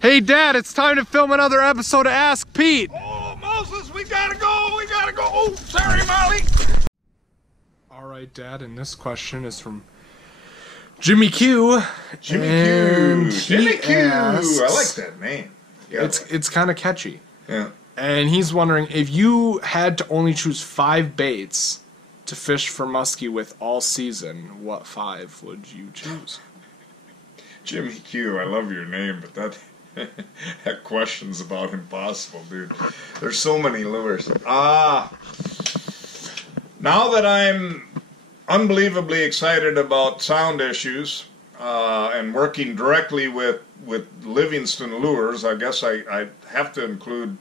Hey, Dad, it's time to film another episode of Ask Pete. Oh, Moses, we gotta go, we gotta go. Oh, sorry, Molly. All right, Dad, and this question is from Jimmy Q. Jimmy Q. Asks, I like that name. Yeah. It's kind of catchy. Yeah. And he's wondering, if you had to only choose 5 baits to fish for muskie with all season, what 5 would you choose? Jimmy Q, I love your name, but that that question's about impossible, dude. There's so many lures. Now that I'm unbelievably excited about sound issues and working directly with Livingston lures, I guess I have to include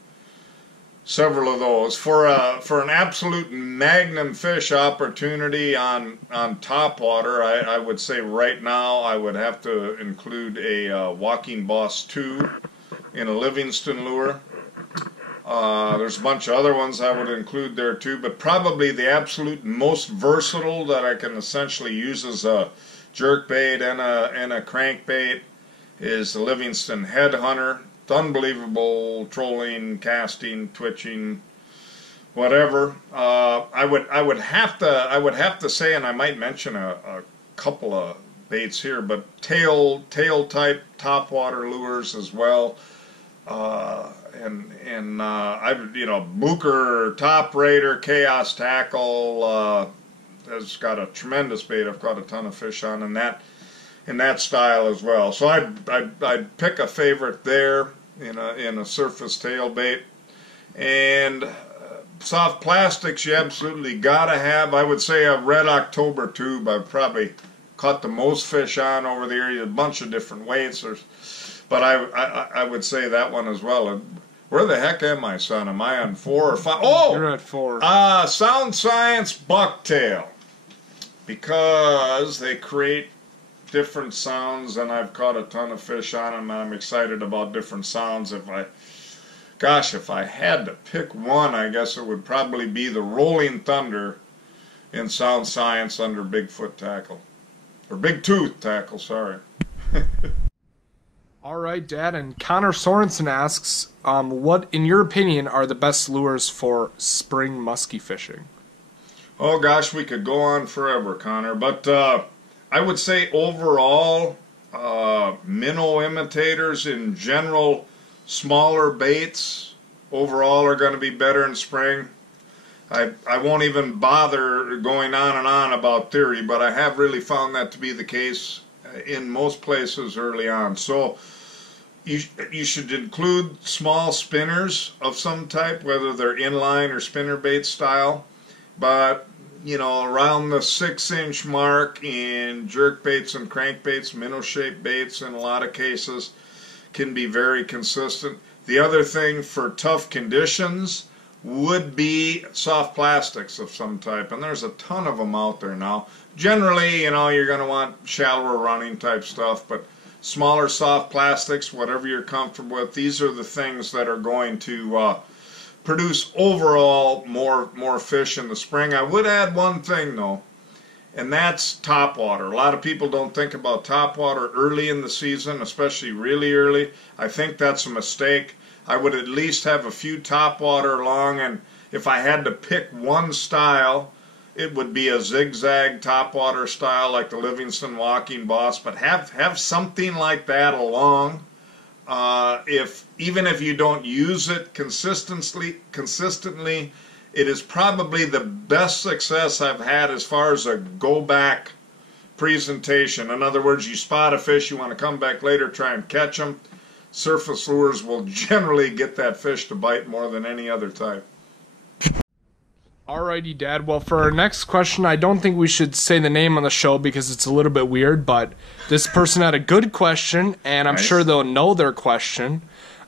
several of those. For an absolute magnum fish opportunity on topwater, I would say right now I would have to include a Walking Boss 2 in a Livingston lure. There's a bunch of other ones I would include there too, but probably the absolute most versatile that I can essentially use as a jerkbait and a crankbait is the Livingston Headhunter. Unbelievable trolling, casting, twitching, whatever. I would have to say, and I might mention a couple of baits here, but tail type topwater lures as well. Booker Top Raider, Chaos Tackle has got a tremendous bait. I've caught a ton of fish on in that style as well. So I'd pick a favorite there in a surface tail bait. And soft plastics you absolutely gotta have. I would say a Red October tube. I've probably caught the most fish on over the area. A bunch of different weights, but I would say that one as well. Where the heck am I, son? Am I on 4 or 5? Oh, you're at 4. Sound Science Bucktail, because they create different sounds, and I've caught a ton of fish on them, and I'm excited about different sounds. If I had to pick one, I guess it would probably be the Rolling Thunder in Sound Science under Bigfoot tackle, or Big Tooth tackle, sorry. All right, Dad, and Connor Sorensen asks, what, in your opinion, are the best lures for spring muskie fishing? Oh gosh, we could go on forever, Connor, but I would say overall, minnow imitators in general, smaller baits overall are going to be better in spring. I won't even bother going on and on about theory, but I have really found that to be the case in most places early on. So you should include small spinners of some type, whether they're inline or spinnerbait style, but around the 6-inch mark in jerkbaits and crankbaits, minnow-shaped baits in a lot of cases can be very consistent. The other thing for tough conditions would be soft plastics of some type, and there's a ton of them out there now. Generally, you're going to want shallower running type stuff, but smaller soft plastics, whatever you're comfortable with, these are the things that are going to produce overall more fish in the spring. I would add one thing though, and that's topwater. A lot of people don't think about topwater early in the season, especially really early. I think that's a mistake. I would at least have a few topwater along, and if I had to pick one style, it would be a zigzag topwater style like the Livingston Walking Boss, but have something like that along. Even if you don't use it consistently, it is probably the best success I've had as far as a go-back presentation. In other words, you spot a fish, you want to come back later, try and catch them. Surface lures will generally get that fish to bite more than any other type. Alrighty, Dad. Well, for our next question, I don't think we should say the name on the show because it's a little bit weird, but this person had a good question, and I'm sure they'll know their question.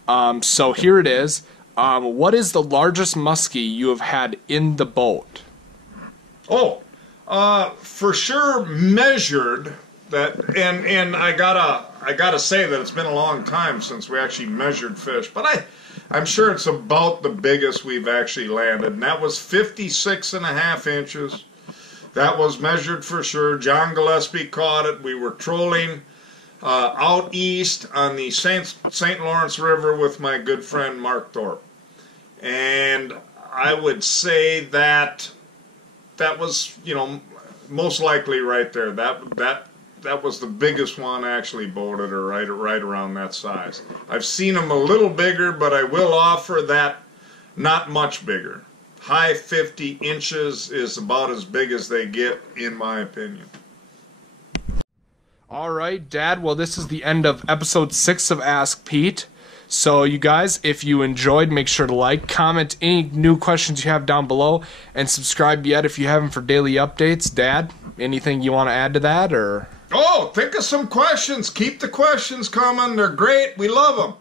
So here it is. What is the largest muskie you have had in the boat? Oh, for sure measured that, and I gotta say that it's been a long time since we actually measured fish, but I'm sure it's about the biggest we've actually landed, and that was 56.5 inches. That was measured for sure. John Gillespie caught it. We were trolling out east on the St. Lawrence River with my good friend Mark Thorpe. And I would say that was, you know, most likely right there. That was the biggest one actually boated, or right around that size. I've seen them a little bigger, but I will offer that not much bigger. High 50 inches is about as big as they get, in my opinion. All right, Dad. Well, this is the end of episode 6 of Ask Pete. So you guys, if you enjoyed, make sure to like, comment any new questions you have down below, and subscribe yet if you haven't for daily updates. Dad, anything you want to add to that, or? Oh, think of some questions. Keep the questions coming. They're great. We love them.